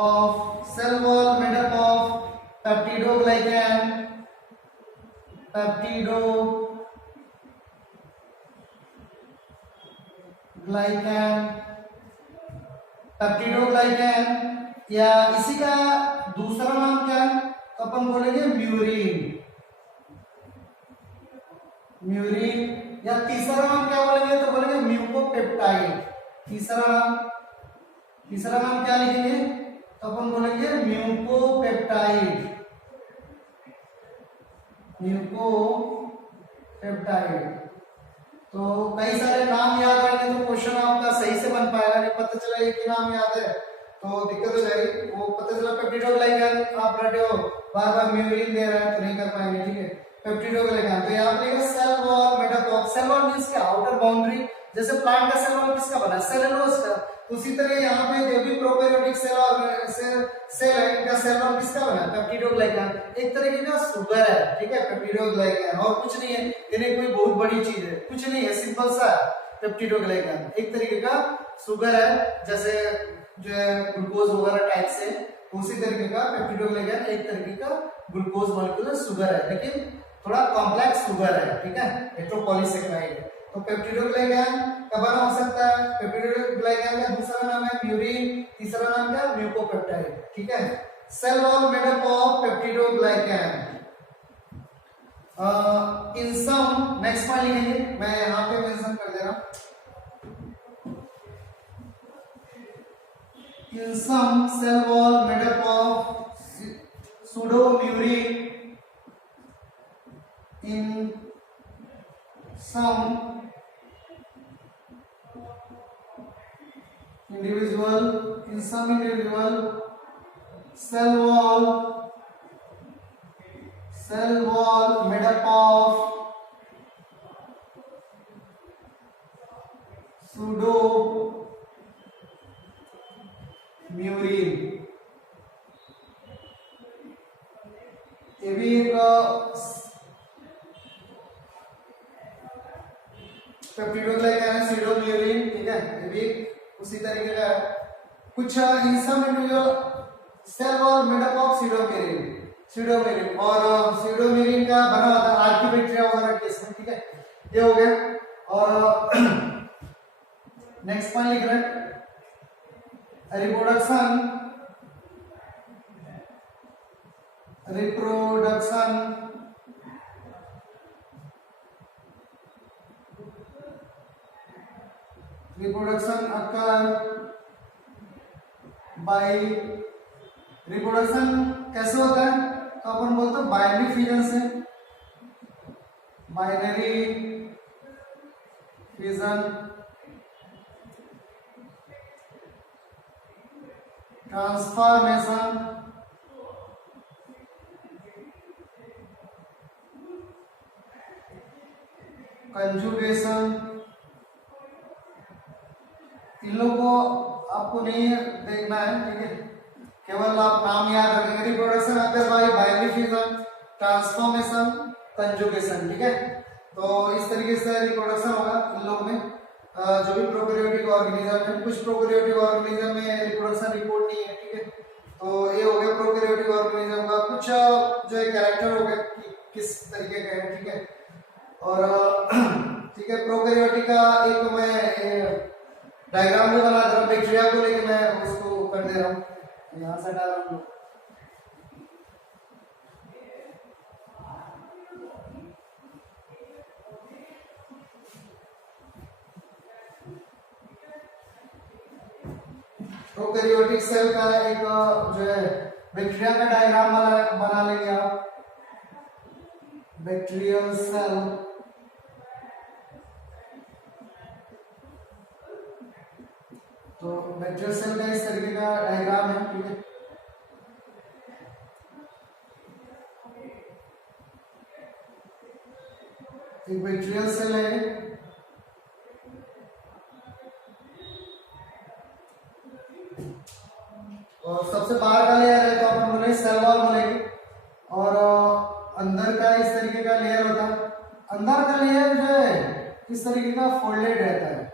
of cell wall made up of peptidoglycan, पेप्टिडोग्लाइकैन या इसी का दूसरा नाम क्या है तो अपन बोलेंगे म्यूरिन, या तीसरा नाम क्या बोलेंगे तो बोलेंगे म्यूकोपेप्टाइड। तीसरा नाम क्या लिखेंगे तो अपन बोलेंगे म्यूकोपेप्टाइड। तो कई सारे नाम याद रहेंगे तो क्वेश्चन आपका सही से बन पाएगा, नहीं पता चला एक ही नाम याद है तो दिक्कत हो जाएगी। वो पता चला पेप्टिडोग्लाइकैन आप रटे हो, बार बार म्यूरिन दे रहा है तो नहीं कर पाएंगे, ठीक है। पेप्टिडोग्लाइकैन तो यहाँ पे cell wall made up of, cell wall means क्या, आउटर बाउंड्री। जैसे प्लांट का सेल वॉल किसका बना है, सेलुलोज का। उसी तरह यहाँ पे जो भी प्रोकैरियोटिक सेल है इनका सेल वॉल किसका बना है, पेप्टिडोग्लाइकैन। एक तरीके का शुगर है, ठीक है, पेप्टिडोग्लाइकैन, और कुछ नहीं है, इन्हें कोई बहुत बड़ी चीज है कुछ नहीं है, सिंपल सा पेप्टिडोग्लाइकैन एक तरीके का शुगर है, जैसे जो है ग्लूकोज वगैरह टाइप से, उसी तरीके का पेप्टिडोग्लाइकैन एक तरीके का ग्लूकोज मॉलिक्यूलर शुगर है, लेकिन थोड़ा कॉम्प्लेक्स शुगर है, ठीक है, हेटेरोपॉलीसेकेराइड है। तो पेप्टिडोग्लाइकैन का बना हो सकता है, पेप्टिडोग्लाइकैन का दूसरा नाम है म्यूरिन, तीसरा नाम क्या, म्यूकोपेप्टाइड, ठीक है। Cell wall made up of peptidoglycan. In some, next में लिखेंगे, मैं यहाँ पे मेंशन कर दे रहा हूँ। In some cell wall made up of pseudomurine, in some individual cell wall made up of pseudomurine, ये भी एक पेप्टिडोग्लाइकैन है, pseudomurine, ठीक है, ये भी उसी तरीके का है। कुछ in some individual cell wall made up of pseudomurine, और pseudomurine का बना होता है आर्किबैक्टीरिया वगैरह केस में, ठीक है, ये हो गया। और नेक्स्ट पॉइंट लिख रहे हैं रिप्रोडक्शन occur by, रिप्रोडक्शन कैसे होता है तो अपन बोलते हैं बाइनरी फिजन से, बाइनरी फिजन, ट्रांसफॉर्मेशन, कंजुगेशन। इन लोगों को आपको नहीं देखना है, ठीक है, केवल आप नाम याद रखेंगे। Reproduction occur by binary fission, transformation, conjugation, ठीक है। तो इस तरीके से रिप्रोडक्शन होगा इन लोगों में। जो भी प्रोकैरियोटिक ऑर्गेनिज्म है, कुछ प्रोकैरियोटिक ऑर्गेनिज्म में रिप्रोडक्शन रिपोर्ट नहीं है, ठीक है। तो ये हो गया प्रोकैरियोटिक ऑर्गेनिज्म का कुछ जो है कैरेक्टर हो गया कि किस तरीके का है, ठीक है। और ठीक है, प्रोकैरियोटिक का एक मैं डायग्राम भी बना दे रहा हूँ, बैक्टीरिया को लेके मैं उसको कर दे रहा हूँ, यहाँ से डाल रहा हूँ। प्रोकैरियोटिक सेल का एक जो है बैक्टीरिया का डायग्राम बना लेंगे आप। बैक्टीरियल सेल, तो बैक्टीरियल सेल का इस तरीके का डायग्राम है, ठीक है। एक बैक्टीरियल सेल है, और सबसे बाहर का लेयर है तो अपन बोलेंगे सेल वॉल बोलेंगे, और अंदर का इस तरीके का लेयर होता है। अंदर का लेयर जो है इस तरीके का फोल्डेड रहता है।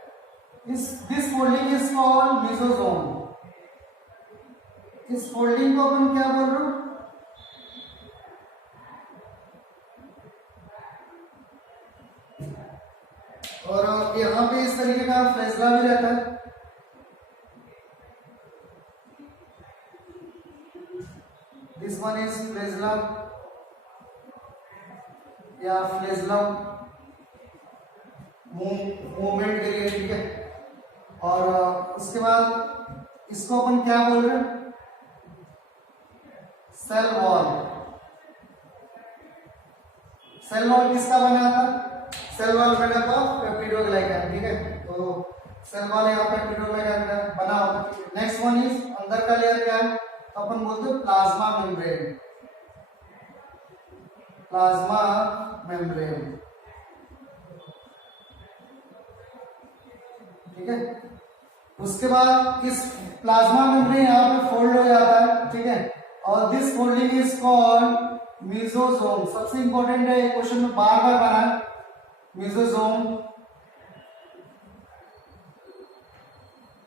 This folding is called mesosome. इस फोल्डिंग को अपन क्या बोल रहे हो? और यहाँ पे इस तरीके का फ्लैजला भी रहता है। दिस वन इज फ्लैजलम या फ्लैजलम मूवमेंट के लिए, ठीक है। और उसके बाद इसको अपन क्या बोल रहे हैं? Cell wall. सेल वॉल किसका बना था? Cell wall made up of peptidoglycan, ठीक है। तो सेल वॉल यहाँ पेप्टिडोग्लाइकन बना होगा। नेक्स्ट वन इज अंदर का लेयर क्या है? तो अपन बोलते हैं प्लाज्मा मेम्ब्रेन। प्लाज्मा मेम्ब्रेन, ठीक है। उसके बाद इस प्लाज्मा मेम्ब्रेन यहाँ पे फोल्ड हो जाता है, ठीक है। और this folding is called mesosome. सबसे इंपॉर्टेंट है, क्वेश्चन में बार बार बना है मेसोसोम।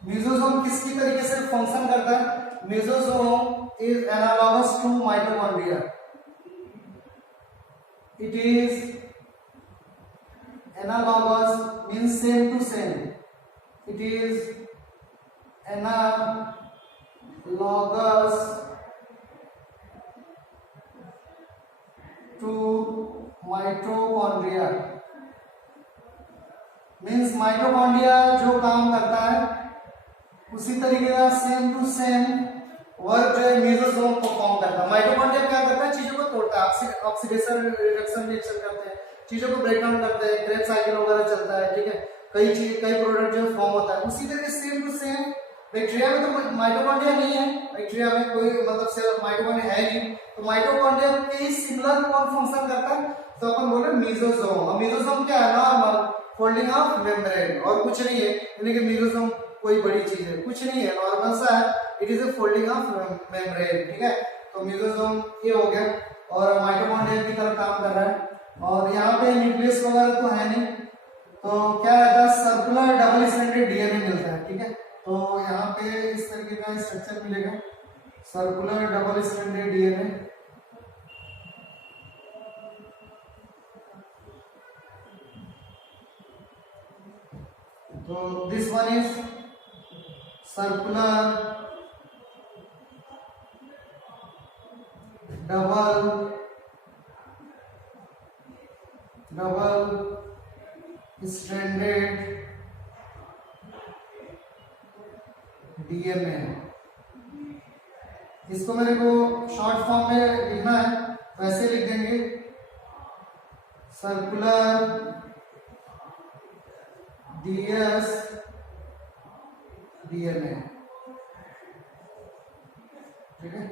मेसोसोम किसकी तरीके से फंक्शन करता है? Mesosome is analogous to mitochondria. It is analogous means same to same. It is analogous to mitochondria. Means mitochondria जो काम करता है उसी तरीके का सेम टू सेम वर्क जो है मेसोसोम परफॉर्म करता है। माइटोकॉन्ड्रिया क्या करता है? चीजों को तोड़ता है, ऑक्सीडेशन रिडक्शन रिएक्शन करते हैं, चीजों को ब्रेक डाउन करते हैं, क्रेब साइकिल वगैरह चलता है, ठीक है। कई प्रोडक्ट जो फॉर्म होता है उसी तरीके सेम टू सेम। बैक्टीरिया में तो माइटोकॉन्ड्रिया नहीं है, बैक्टीरिया में कोई मतलब सेल माइटोकॉन्ड्रिया है नहीं, तो माइटोकॉन्ड्रिया के सिमिलर कौन फंक्शन करता है? तो अपन बोल रहे हैं मेसोसोम। और मेसोसोम क्या है? नॉर्मल फोल्डिंग ऑफ मेम्ब्रेन, और कुछ नहीं है। यानी कि मेसोसोम कोई बड़ी चीज है कुछ नहीं है, नॉर्मल सा है। It is a folding of membrane, ठीक है। तो मेसोसोम ये हो गया और माइटोकॉन्ड्रिया की तरह काम कर रहा है। और यहाँ पे न्यूक्लियस वगैरह तो है नहीं, तो क्या रहता है? सर्कुलर डबल स्ट्रैंडेड डीएनए मिलता है, ठीक है। तो यहाँ पे इस तरीके का स्ट्रक्चर मिलेगा, सर्कुलर डबल स्ट्रैंडेड डीएनए। तो this one is circular double stranded DNA. इसको मेरे को शॉर्ट फॉर्म में लिखना है तो ऐसे लिख देंगे, सर्कुलर डीएस डीएनए, ठीक है।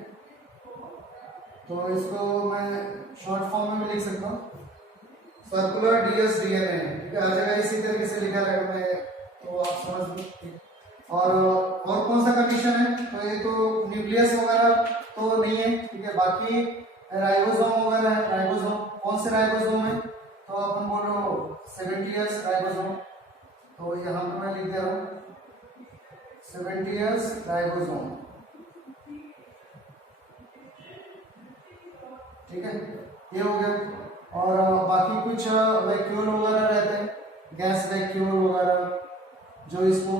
तो इसको मैं शॉर्ट फॉर्म में भी लिख सकता हूँ, सर्कुलर डीएस डीएनए, ठीक है। हर जगह इसी तरीके से लिखा रहेगा, मैं तो आप समझ लो। और कौन सा कंडीशन है? तो ये तो न्यूक्लियस वगैरह तो नहीं है, ठीक है। बाकी राइबोसोम वगैरह है। राइबोसोम कौन से राइबोसोम है? तो अपन बोलो 70S राइबोसोम। तो यहाँ पर मैं लिख दे रहा हूँ 70S राइबोसोम, ठीक है। ये हो गया। और बाकी कुछ वैक्यूल वगैरह रहते हैं, गैस वैक्यूल वगैरह, जो इसको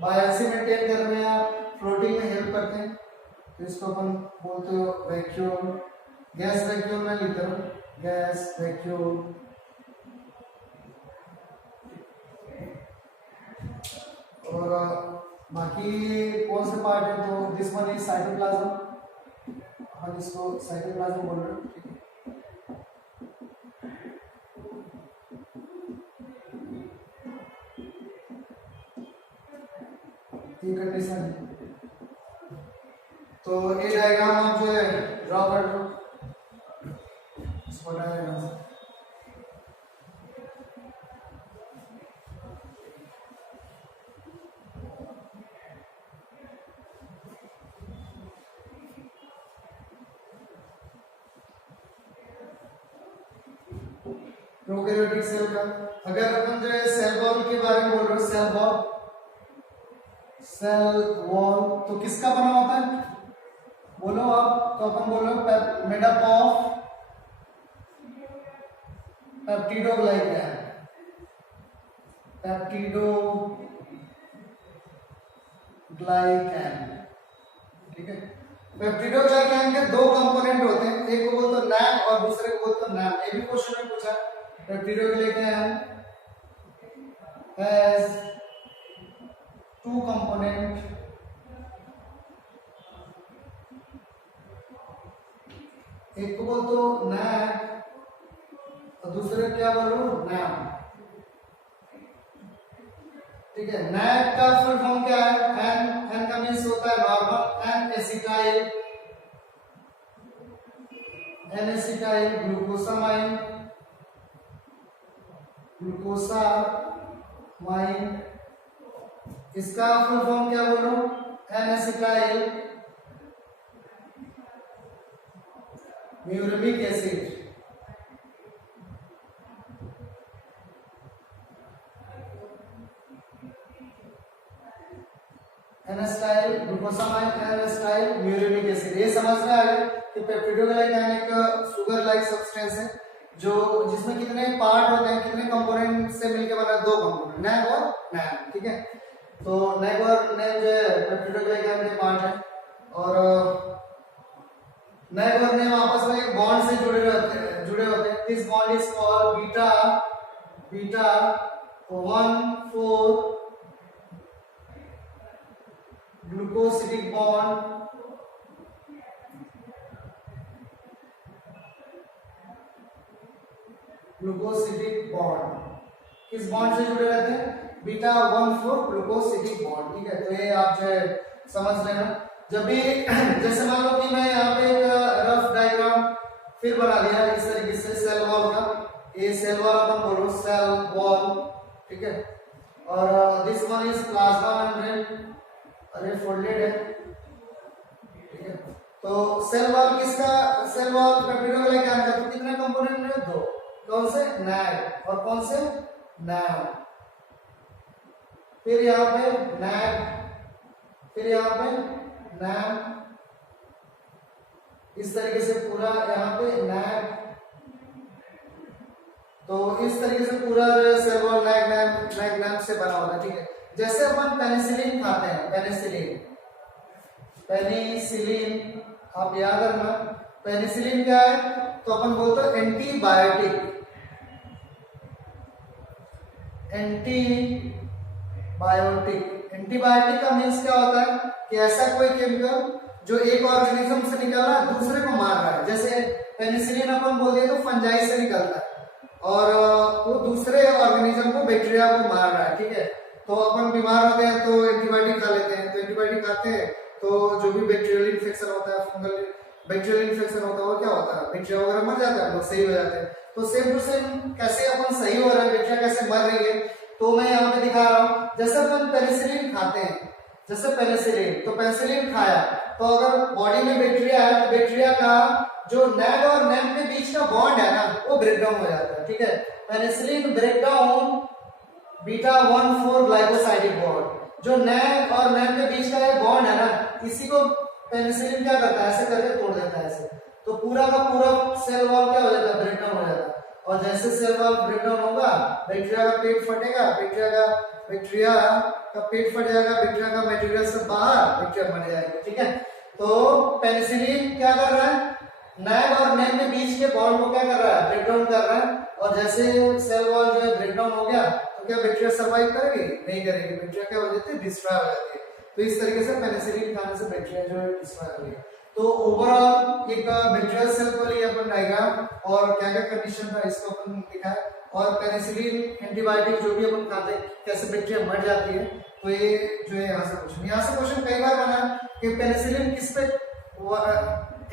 बायोसी मेंटेन करने या फ्लोटिंग में हेल्प करते हैं, तो इसको अपन बोलते हो वैक्यूल। गैस वैक्यूल में लिख रहा हूँ, गैस वैक्यूल। और बाकी कौन से पार्ट है? तो दिस वन इज साइटोप्लाज्म। हम इसको साइटोप्लाज्म बोल रहे हैं, ठीक है। कंडीशन है। तो ये डायग्राम आप जो है ड्रॉ कर दो, इसको डायग्राम प्रोकैरियोटिक सेल का। अगर अपन जो है सेल वॉल के बारे में बोल रहे हो, सेल वॉल तो किसका बना होता है? तो अपन बोलो मेड अप ऑफ पेप्टिडोग्लाइकैन, ठीक है। पेप्टिडोग्लाइकैन के दो कंपोनेंट होते हैं, एक को बोलते हैं NAM और दूसरे को बोलते हैं NAM। ये भी क्वेश्चन में पूछा, पेप्टिडोग्लाइकैन हैज टू कंपोनेंट, एक को बोलते हो NAM और दूसरे क्या बोलो NAM, ठीक है। NAM का फुल फॉर्म क्या है? N का मींस होता है नॉर्मल N एसिटाइल ग्लूकोसामाइन, इसका फुल फॉर्म क्या बोलो? N acetyl muramic acid, N acetyl glucosamine, N acetyl muramic acid. ये समझ में आ गया कि पेप्टिडोग्लाइकैन एक शुगर लाइक सब्सटेंस है जो जिसमें कितने पार्ट होते हैं, कितने कंपोनेंट से मिलकर बना? दो कंपोनेंट, NAC और NAM, ठीक है। तो NAC और NAM जो है पेप्टिडोग्लाइकैन के पार्ट है और NAC और NAM आपस में एक बॉन्ड से जुड़े होते हैं। This bond is called beta 1,4 glycosidic bond, किस बॉन्ड से जुड़े रहते हैं? बीटा 1,4 ग्लूकोसिडिक बॉन्ड, ठीक है। तो ये आप जो है समझ लेना। जब भी जैसे मान लो कि मैं यहाँ पे एक रफ डायग्राम फिर बना लिया इस तरीके से सेल वॉल का, ये सेल वॉल अपन बोलो सेल वॉल, ठीक है। और this one is plasma membrane, अरे फोल्डेड है, ठीक है। तो सेल वॉल किसका? सेल वॉल पेप्टिडोग्लाइकैन का। तो कितने कंपोनेंट है? दो। कौन से? NAC और कौन से? NAM। फिर यहाँ पे NAC, फिर यहाँ पे NAM, इस तरीके से पूरा यहाँ पे NAC। तो इस तरीके से पूरा जो है सेल वॉल NAC से बना होता है, ठीक है। जैसे अपन पेनिसिलिन खाते हैं, पेनिसिलिन आप याद रखना, पेनिसिलिन क्या है? तो अपन बोलते हैं एंटीबायोटिक का मीन्स क्या होता है कि ऐसा कोई केमिकल जो एक ऑर्गेनिज्म से निकल रहा है दूसरे को मार रहा है। जैसे पेनिसिलिन अपन बोल दिए तो फंजाई से निकलता है और वो दूसरे ऑर्गेनिज्म को, बैक्टीरिया को मार रहा है, ठीक है। तो अपन बीमार होते हैं तो एंटीबायोटिक खा लेते हैं, तो एंटीबायोटिक खाते हैं तो जो भी बैक्टीरियल इन्फेक्शन होता है, फंगल बैक्टीरियल इन्फेक्शन होता है, वो क्या होता है? बैक्टीरिया वगैरह मर जाते हैं, हम लोग सही हो जाते हैं। तो सेम टू सेम कैसे अपन सही हो रहे हैं, बैक्टीरिया कैसे मर रही है, तो मैं यहाँ पे दिखा रहा हूँ। जैसे अपन पेनिसिलिन खाते हैं, जैसे पेनिसिलिन, तो पेनिसिलिन खाया तो अगर बॉडी में बैक्टीरिया है तो बैक्टीरिया का जो NAC और NAM के बीच का बॉन्ड है ना, वो ब्रेक डाउन हो जाता है, ठीक है। Penicillin break down beta 1,4 glycosidic bond, जो NAC और NAM के बीच का ये बॉन्ड है ना, इसी को पेनिसिलिन क्या करता है? ऐसे करके तोड़ देता है ऐसे। तो पूरा का पूरा सेल वॉल क्या हो जाता है? ब्रेक डाउन हो जाता है। और जैसे सेल वॉल ब्रेक डाउन होगा, बैक्टीरिया का पेट फटेगा, बैक्टीरिया का पेट फट जाएगा, बैक्टीरिया का मटेरियल सब बाहर, बैक्टीरिया मर जाएगा, ठीक है। तो पेनिसिलिन क्या कर रहा है? NAC और NAM के बीच के बॉन्ड को क्या कर रहा है? ब्रेक डाउन कर रहा है। और जैसे सेल वॉल जो है ब्रेक डाउन हो गया तो क्या बैक्टीरिया सर्वाइव करेगी? नहीं करेगी। बैक्टीरिया क्या हो जाती है? डिस्ट्रॉय हो जाती है। तो इस तरीके से पेनिसिलिन खाने से बैक्टीरिया जो है डिस्ट्रॉय हो गई। तो ओवरऑल एक बैक्टीरियल सेल को लिए अपन डायग्राम और क्या क्या कंडीशन था इसको अपन दिखा है। और पेनिसिलिन एंटीबायोटिक जो भी अपन खाते हैं कैसे बैक्टीरिया मर जाती है, तो ये जो है यहाँ से क्वेश्चन कई बार बना कि पेनिसिलिन किस पे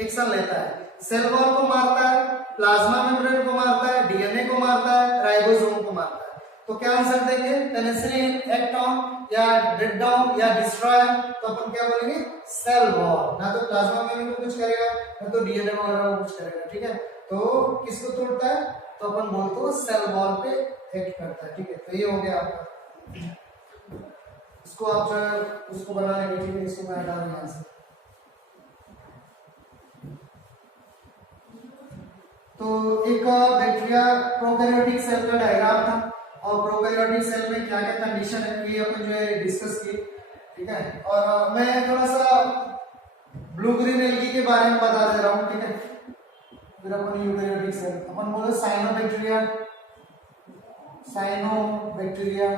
एक्शन लेता है? सेल वॉल को मारता है, प्लाज्मा मेम्ब्रेन को मारता है, डीएनए को मारता है, राइबोसोम को मारता है। तो क्या आंसर देंगे? पेनिसिलिन एक्ट ऑन या ब्रेक डाउन या डिस्ट्रॉय, तो अपन क्या बोलेंगे? Cell wall. ना तो प्लाज्मा मेम्ब्रेन को कुछ करेगा, ना तो डीएनए वगैरह को कुछ करेगा, ठीक है। तो किसको तोड़ता है? तो अपन बोलते हो सेल वॉल पे एक्ट करता है, ठीक है। तो ये हो गया आपका। इसको आप जो है उसको बना लेंगे, ठीक है। इसको मैं हटा दूंगा यहाँ से। तो एक बैक्टीरिया प्रोकैरियोटिक सेल का डायग्राम था और प्रोकैरियोटिक सेल में क्या क्या कंडीशन है ये अपन जो है डिस्कस किए, ठीक है। और मैं थोड़ा सा ब्लू ग्रीन एल्गी के बारे में बता दे रहा हूँ, ठीक है। फिर अपन यूकैरियोटिक सेल अपन बोले साइनोबैक्टीरिया, साइनोबैक्टीरिया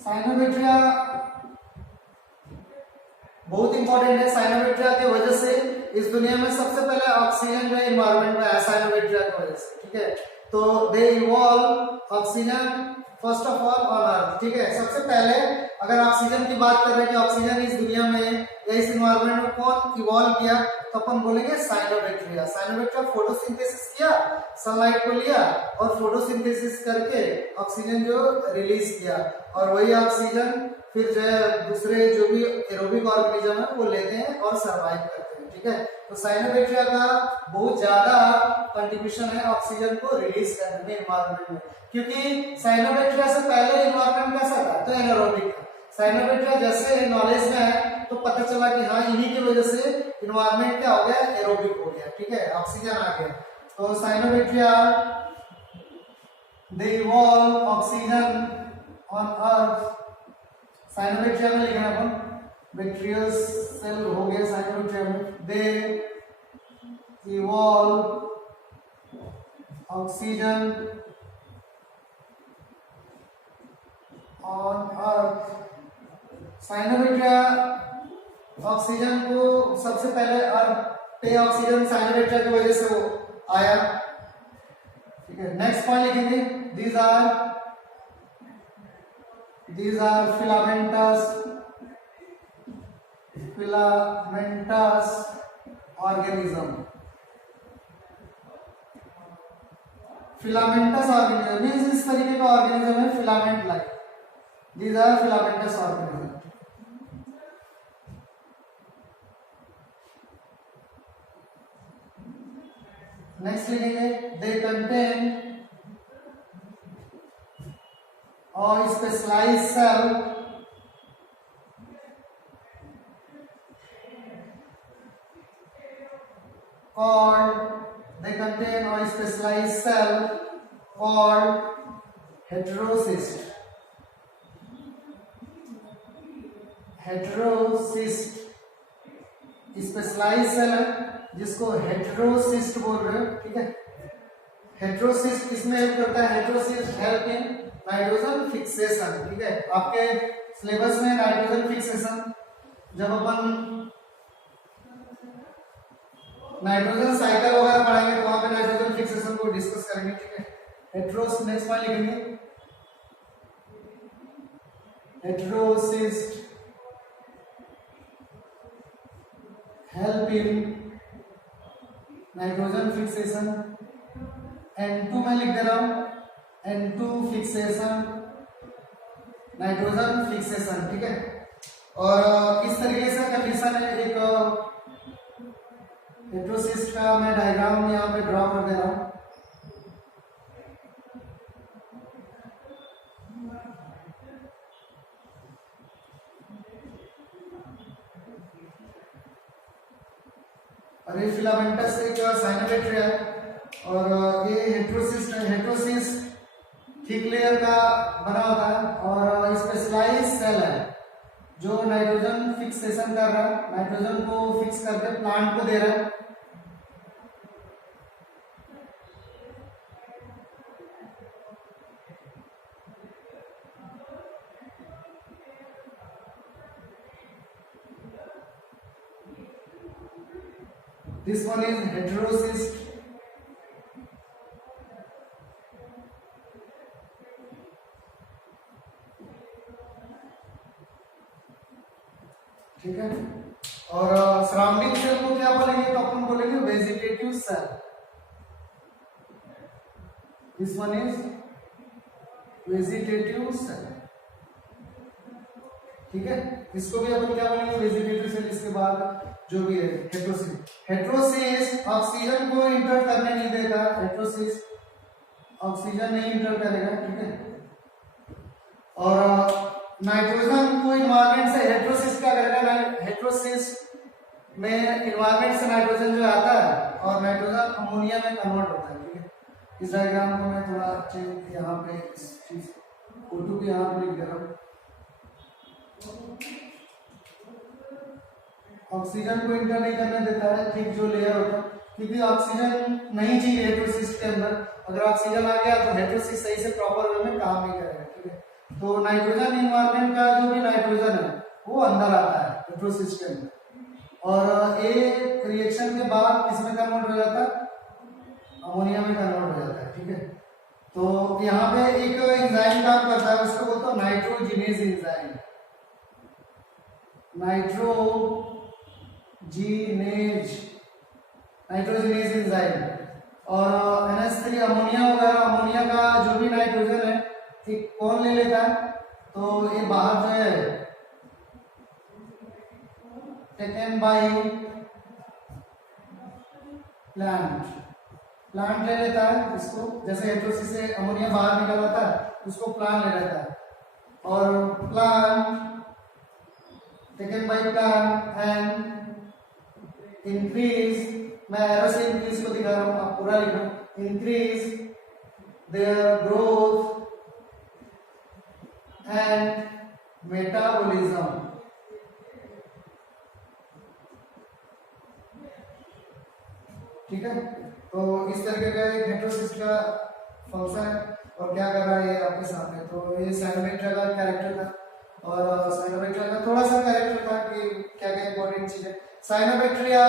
साइनोबैक्टीरिया बहुत इंपॉर्टेंट है। साइनोबैक्टीरिया की वजह से इस दुनिया में सबसे पहले ऑक्सीजन जो है एनवायरनमेंट में आया साइनोबैक्टीरिया की वजह से, ठीक है। तो they evolve oxygen first of all on earth, ठीक है। सबसे पहले अगर ऑक्सीजन की बात कर रहे हैं कि ऑक्सीजन इस दुनिया में या इस एनवायरनमेंट में कौन इवॉल्व किया, तो अपन बोलेंगे साइनोबैक्टीरिया। साइनोबैक्टीरिया फोटोसिंथेसिस किया, सनलाइट को लिया और फोटोसिंथेसिस करके ऑक्सीजन जो रिलीज किया और वही ऑक्सीजन फिर जो है दूसरे जो भी एरोबिक ऑर्गेनिज्म है वो लेते हैं और सर्वाइव करते हैं, ठीक है। तो साइनोबैक्टीरिया का बहुत ज्यादा कंट्रीब्यूशन है ऑक्सीजन को रिलीज करने में एनवायरनमेंट में, क्योंकि साइनोबैक्टीरिया से पहले एनवायरनमेंट कैसा था, तो एनारोबिक था। साइनोबैक्टीरिया जैसे नॉलेज में है तो पता चला कि हाँ इन्हीं की वजह से एनवायरनमेंट क्या हो गया, एरोबिक हो गया, ठीक है, ऑक्सीजन आ गया। तो cyanobacteria they evolve oxygen on earth. Cyanobacteria में लिखना अपन बैक्टीरियल सेल हो गया साइनोबैक्टीरिया में, they evolve oxygen on earth. Cyanobacteria oxygen को सबसे पहले अर्थ पे ऑक्सीजन साइनोबैक्टीरिया की वजह से वो आया, ठीक है। नेक्स्ट पॉइंट लिखेंगे these are filamentous organism। filamentous organism मींस इस तरीके का ऑर्गेनिज्म है filament like, these are filamentous organism। Next लिखेंगे they contain or specialized cell called heterocyst। Heterocyst specialised cell है जिसको हेटेरोसिस्ट बोल रहे हो, ठीक है। हेटेरोसिस्ट इसमें हेल्प करता है, heterocyst help in nitrogen fixation, ठीक है। आपके सिलेबस में नाइट्रोजन फिक्सेशन जब अपन नाइट्रोजन साइकिल वगैरह पढ़ाएंगे तो वहां पे नाइट्रोजन फिक्सेशन को डिस्कस करेंगे, ठीक है। हेटेरोस नेक्स्ट में लिखेंगे heterocyst help in nitrogen fixation. N2 में लिख दे रहा हूं N2 फिक्सेशन नाइट्रोजन फिक्सेशन, ठीक है। और इस तरीके से कंडीशन है। एक हेटेरोसिस्ट का मैं डायग्राम यहाँ पे ड्रॉ कर दे रहा हूं। और ये फिलामेंटस एक साइनोबैक्टीरिया है और ये हेटेरोसिस्ट है। हेटेरोसिस्ट थिक लेयर का बना होता है और स्पेशलाइज्ड सेल है जो नाइट्रोजन फिक्सेशन कर रहा है, नाइट्रोजन को फिक्स करके प्लांट को दे रहा है। This one is heterocyst। ठीक है। और सराउंडिंग सेल को क्या बोलेंगे, तो अपन बोलेंगे vegetative cell. This one is vegetative cell, ठीक है। इसको भी अपन क्या बोलेंगे वेजिटेटिव सेल। इसके बाद जो भी है हेटेरोसिस्ट। हेटेरोसिस्ट ऑक्सीजन को इंटर करने नहीं देगा, हेटेरोसिस्ट ऑक्सीजन नहीं इंटर करेगा, ठीक है। और नाइट्रोजन को एनवायरनमेंट से हेटेरोसिस्ट क्या करेगा, हेटेरोसिस्ट में इन्वायरमेंट से नाइट्रोजन जो आता है और नाइट्रोजन अमोनिया में कन्वर्ट होता है। ठीक है, इस डायग्राम को मैं थोड़ा चेंज यहाँ पे इस चीज O2 भी यहाँ पे लिख दे रहा हूँ। ऑक्सीजन को इंटर नहीं करने देता है, ठीक जो लेयर होता है, क्योंकि ऑक्सीजन नहीं चाहिए हेटेरोसिस के अंदर। अगर ऑक्सीजन आ गया तो हेटेरोसिस सही से प्रॉपर वे में काम नहीं करेगा। ठीक है, तो नाइट्रोजन इन्वायरमेंट का जो भी नाइट्रोजन है वो अंदर आता है हेटेरोसिस के अंदर, और ए रिएक्शन के बाद किसमें कन्वर्ट हो जाता है? अमोनिया में कन्वर्ट हो जाता है। ठीक है, तो यहाँ पे एक एंजाइम काम करता है, उसको बोलते हैं नाइट्रोजिनेज एंजाइम। Nitrogenase enzyme. और NH3 अमोनिया वगैरह, अमोनिया का जो भी नाइट्रोजन है एक कौन ले लेता है? तो ये बाहर जो है टेकन बाय प्लांट ले लेता है इसको, जैसे हेटेरोसिस से अमोनिया बाहर निकल आता है उसको प्लांट ले लेता है, और plant taken by plant and increase, मैं एरो से इंक्रीज को दिखा रहा हूँ, आप पूरा लिखना, increase their growth and metabolism. ठीक है, तो इस तरीके का एक हेटेरोसिस का फंक्शन है, और क्या कर रहा है ये आपके सामने। तो ये साइनोबैक्टीरिया का कैरेक्टर था, और साइनोबैक्टीरिया का थोड़ा सा कैरेक्टर था कि क्या क्या इंपॉर्टेंट चीज है। साइनोबैक्टीरिया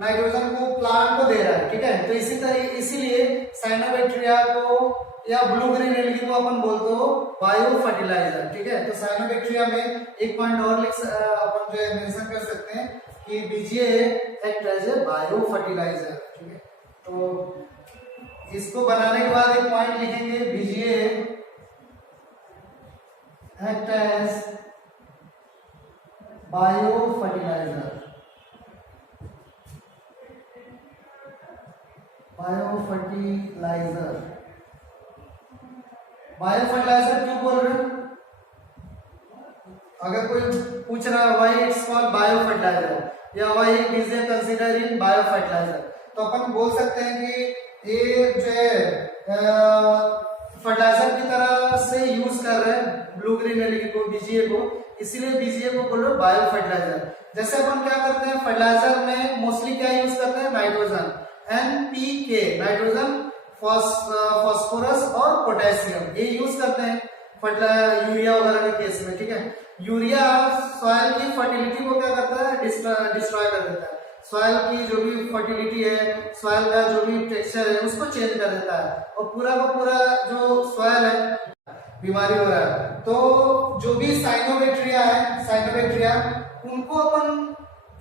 नाइट्रोजन को प्लांट को दे रहा है। ठीक है, तो इसीलिए साइनोबैक्टीरिया को या ब्लू ग्रीन एल्गी को अपन बोलते हो बायो फर्टिलाइजर। ठीक है, तो साइनोबैक्टीरिया में एक पॉइंट और अपन जो है मेंशन कर सकते हैं कि BGA act as a bio fertiliser. ठीक है, तो इसको बनाने के बाद एक पॉइंट लिखेंगे, BGA act as bio fertiliser. Bio fertiliser क्यों बोल रहे हैं? अगर कोई पूछ रहा है why it's called bio fertiliser या why it is consider in bio fertiliser, तो अपन बोल सकते हैं कि ये जो है फर्टिलाइजर की तरह से यूज कर रहे हैं ब्लू ग्रीन एल्गी को, बीजीए को, इसीलिए बीजीए को बोल रहे बायो फर्टिलाइजर। जैसे अपन क्या करते हैं फर्टिलाइजर में मोस्टली क्या यूज करते हैं? नाइट्रोजन, NPK, नाइट्रोजन, फास्फोरस और पोटेशियम, ये यूज करते हैं यूरिया वगैरह के केस में। ठीक है, यूरिया सॉइल की फर्टिलिटी को क्या करता है? डिस्ट्रॉय कर देता है। सॉइल की जो भी फर्टिलिटी है, सॉइल का जो भी टेक्सचर है उसको चेंज कर देता है, और पूरा का पूरा जो सॉइल है बीमारी हो रहा है। तो जो भी साइनोबैक्टीरिया है, साइनोबैक्टीरिया, उनको अपन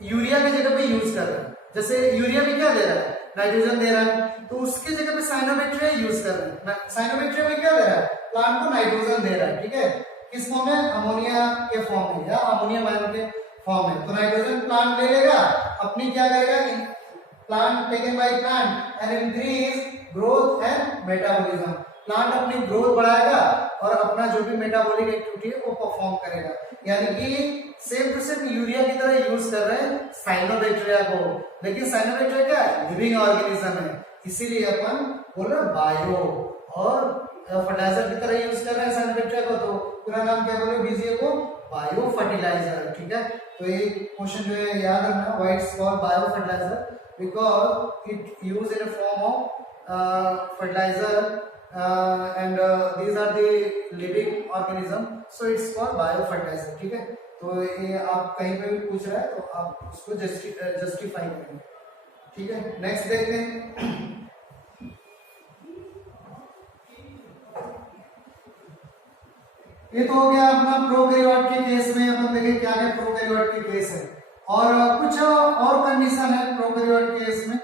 यूरिया की जगह पे यूज कर रहे हैं। जैसे यूरिया में क्या दे रहा है? नाइट्रोजन दे रहा है, तो उसके जगह पे साइनोबैक्टीरिया यूज कर रहे हैं। साइनोबैक्टीरिया में क्या दे रहा है? प्लांट को नाइट्रोजन दे रहा है। ठीक है, किस फॉर्म में? अमोनिया के फॉर्म में या अमोनियम आयन के फॉर्म में। तो नाइट्रोजन प्लांट ले लेगा, अपनी क्या करेगा? Plant taken by plant and increase growth and metabolism. Plant अपनी ग्रोथ बढ़ाएगा और अपना जो भी मेटाबॉलिक एक्टिविटी है वो परफॉर्म करेगा। यानी कि सेम टू सेम यूरिया की तरह यूज कर रहे हैं साइनोबैक्टीरिया को, लेकिन साइनोबैक्टीरिया क्या है? लिविंग ऑर्गेनिज्म है, इसीलिए अपन बोल रहे बायो और फर्टिलाइजर की तरह यूज कर रहे हैं साइनोबैक्टीरिया को। तो पूरा नाम क्या बोले? बीजीए को बायो फर्टिलाइजर। ठीक है, तो ये क्वेश्चन जो है याद रखना, why it's called bio fertiliser, because it use in a form of fertiliser and these are the living organism, so it's called biofertilizer। ठीक है, तो ये आप कहीं पे भी पूछ रहा है तो आप उसको जस्टिफाई करेंगे। ठीक है, नेक्स्ट देखते हैं। ये तो हो गया अपना प्रोकैरियोट के केस में। अपन देखें क्या क्या प्रोकैरियोट के केस है, और कुछ और कंडीशन है प्रोकैरियोट के केस में।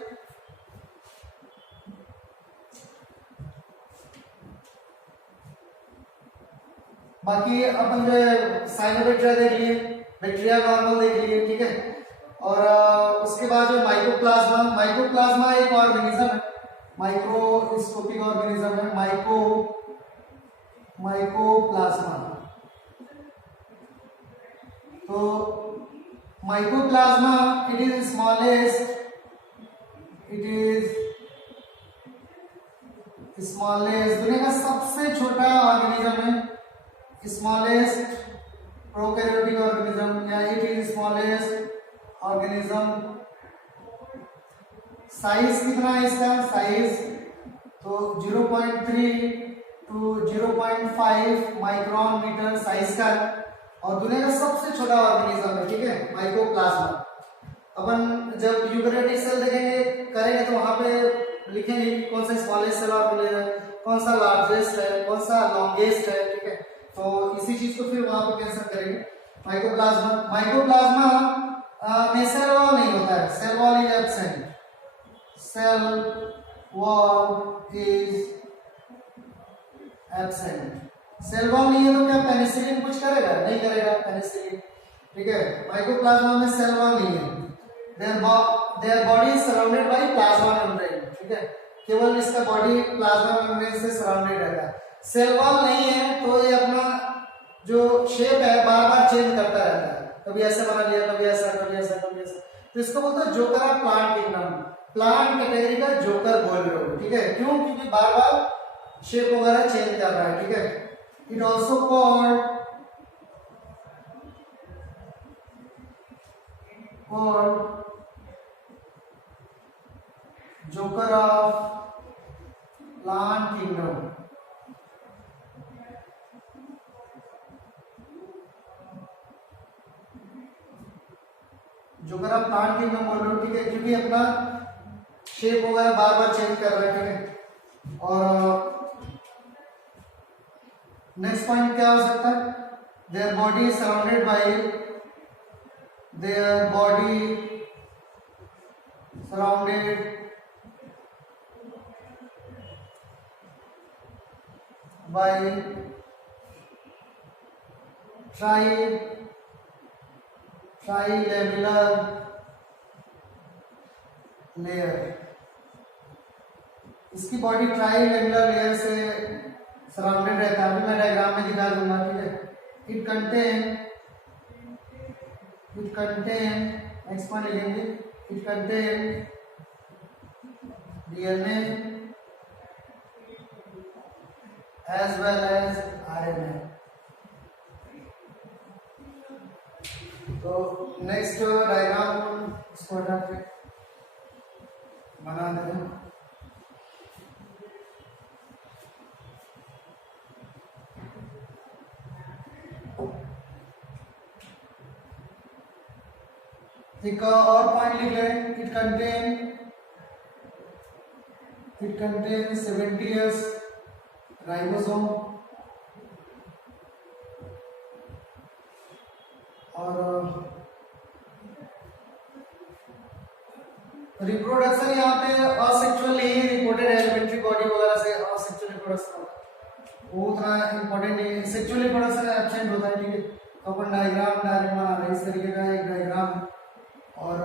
बाकी अपन जो है साइनोबैक्टीरिया देख लिए, बैक्टीरिया नॉर्मल देख लिए। ठीक है, और उसके बाद जो माइकोप्लाज्मा एक ऑर्गेनिज्म है, माइक्रोस्कोपिक ऑर्गेनिज्म है, माइकोप्लाज्मा। तो माइकोप्लाज्मा इट इज स्मॉलेस्ट, दुनिया का सबसे छोटा ऑर्गेनिज्म है, स्मॉलेस्ट प्रोकैरियोटिक ऑर्गेनिज्म, या it is smallest organism. Size कितना है इसका, साइज तो 0.3 टू 0.5 माइक्रोन मीटर साइज का, और दुनिया का सबसे छोटा ऑर्गेनिज्म है, ठीक है, माइकोप्लाज्मा। अपन जब यूकेरियोटिक सेल देखेंगे करेंगे तो वहां पे लिखेंगे कौन सा स्मॉलेस्ट सेल ऑर्गेनिज्म है, कौन सा लार्जेस्ट है, कौन सा लॉन्गेस्ट है, ठीक है। तो इसी चीज को फिर वहां पे मेंशन करेंगे। माइकोप्लाज्मा में सेल वॉल नहीं होता है, cell wall is absent, cell wall is absent. Cell wall नहीं है तो क्या पेनिसिलिन कुछ करेगा, नहीं करेगा पेनिसिलिन, ठीक है। माइकोप्लाज्मा में सेल वॉल नहीं है, their body is surrounded by plasma membrane, ठीक है, केवल इसका बॉडी प्लाज्मा मेम्ब्रेन से सराउंडेड रहता है। सेल वॉल नहीं है तो ये अपना जो शेप है बार बार चेंज करता रहता है, कभी ऐसे बना लिया, कभी ऐसा, कभी ऐसा, कभी ऐसा, तो इसको बोलते हैं joker of plant kingdom, plant category का जोकर बोल रहे हो, ठीक है। क्यों, क्योंकि बार बार शेप वगैरह चेंज कर रहा है, ठीक है। It also called joker of plant kingdom. Joker of plant kingdom बोल रहे हो, ठीक है, क्योंकि अपना शेप वगैरह बार बार चेंज कर रहा है, ठीक है। और नेक्स्ट पॉइंट क्या हो सकता है, their body surrounded by, their body surrounded by trilamellar layer। इसकी बॉडी ट्राइलेमुलर लेयर से सराउंडेड रहता है, अभी मैं डायग्राम में दिखा दूंगा, ठीक है। इट कंटेन नेक्स्ट पॉइंट लिखेंगे, it contain DNA as well as RNA। तो नेक्स्ट डायग्राम इसको हटा के बना देते हैं। एक और पॉइंट लिख लें, इट कंटेन 70s राइबोसोम, और रिप्रोडक्शन यहाँ पे असेक्सुअल ही रिपोर्टेड है, एलिमेंट्री बॉडी वगैरह से असेक्सुअल रिप्रोडक्शन वो उतना इंपॉर्टेंट नहीं है, सेक्सुअल रिप्रोडक्शन एब्सेंट होता है, ठीक है। तो अपन डायग्राम डायरेक्ट बना रहे हैं, इस तरीके का एक डायग्राम, और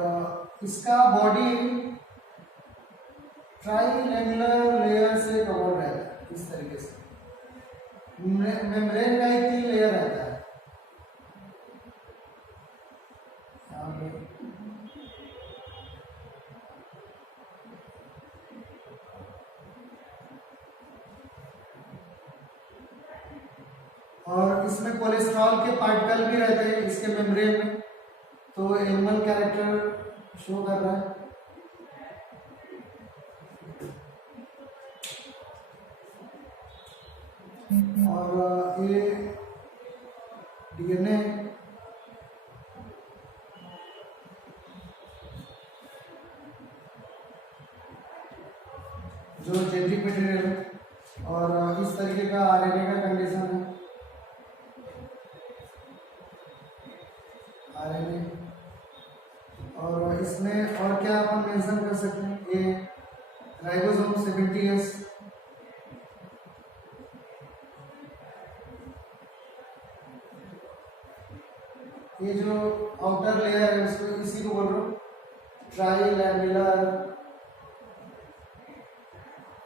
इसका बॉडी ट्राइलेमुलर लेयर से कवर्ड रहता है, इस तरीके से मेम्ब्रेन का एक ही लेयर रहता है। और इसमें कोलेस्ट्रॉल के पार्टिकल भी रहते हैं इसके मेम्ब्रेन में, तो एनिमल कैरेक्टर शो कर रहा है। और ये डीएनए जो जेनेटिक मटेरियल है, और इस तरीके का आरएनए का कंडीशन है, आरएनए। और इसमें और क्या अपन मेंशन कर सकते हैं, ये राइबोसोम 70s, ये जो आउटर लेयर है उसको इसी को बोल रहा हूँ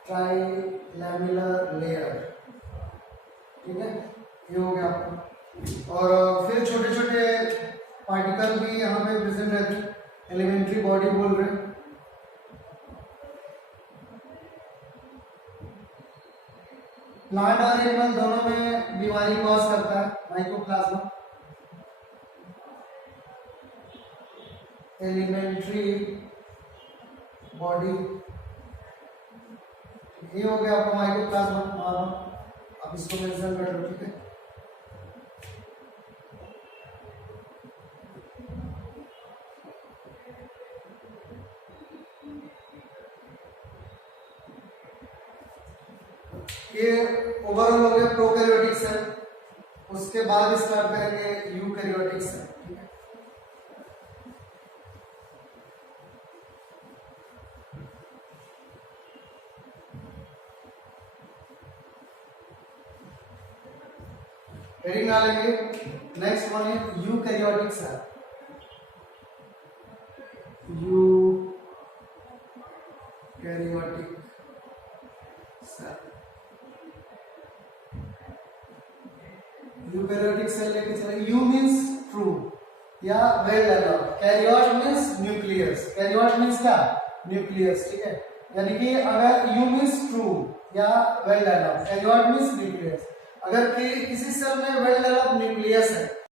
ट्राइलैमेलर लेयर, ठीक है, ये हो गया आपका। और फिर छोटे छोटे पार्टिकल भी यहाँ पे प्रेजेंट रहते हैं, एलिमेंट्री बॉडी बोल रहे हैं। प्लांट और एनिमल दोनों में बीमारी कॉज करता है माइकोप्लाज्मा। एलिमेंट्री बॉडी, ये हो गया आपका माइकोप्लाज्मा। अब इसको मेंशन कर लो, ठीक है। ये ओवरऑल हो गया प्रोकैरियोटिक सेल। उसके बाद स्टार्ट करेंगे यूकैरियोटिक सेल, ठीक है। हेडिंग डालेंगे, नेक्स्ट वन है eukaryotic cell. Eukaryotic cell, eukaryotic cell लेके चले। यू मींस ट्रू या well developed, karyote means nucleus. Karyote means क्या? न्यूक्लियस, ठीक है। यानी कि अगर यू मींस ट्रू या well developed, karyote means nucleus. अगर किसी सेल में वेल डेवलप्ड न्यूक्लियस है